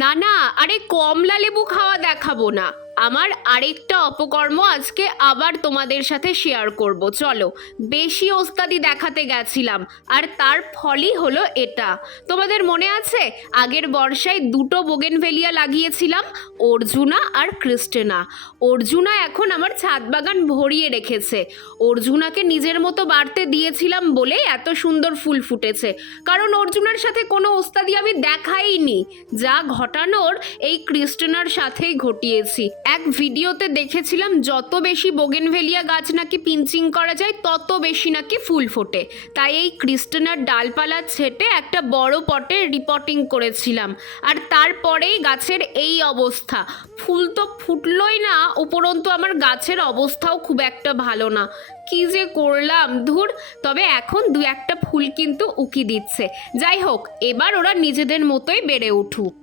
না না, আরে কমলা লেবু খাওয়া দেখাবো না। আমার আরেকটা অপকর্ম আজকে আবার তোমাদের সাথে শেয়ার করব। চলো, বেশি ওস্তাদি দেখাতে গেছিলাম আর তার ফলই হলো এটা। তোমাদের মনে আছে আগের বর্ষায় দুটো বোগেনভেলিয়া লাগিয়েছিলাম, অর্জুনা আর ক্রিস্টেনা। অর্জুনা এখন আমার ছাদ বাগান ভরিয়ে রেখেছে। অর্জুনাকে নিজের মতো বাড়তে দিয়েছিলাম বলে এত সুন্দর ফুল ফুটেছে, কারণ অর্জুনার সাথে কোনো ওস্তাদি আমি দেখাইনি। যা ঘটানোর এই ক্রিস্টেনার সাথেই ঘটিয়েছি। এক ভিডিওতে দেখেছিলাম যত বেশি বোগেনভেলিয়া গাছ নাকি পিঞ্চিং করা যায় তত বেশি নাকি ফুল ফোটে। তাই এই ক্রিস্টেনার ডালপালা ছেটে একটা বড় পটে রিপোর্টিং করেছিলাম, আর তারপরেই গাছের এই অবস্থা। ফুল তো ফুটলই না, উপরন্তু আমার গাছের অবস্থাও খুব একটা ভালো না। কি যে করলাম ধুর। তবে এখন দু একটা ফুল কিন্তু উকি দিচ্ছে। যাই হোক, এবার ওরা নিজেদের মতোই বেড়ে উঠুক।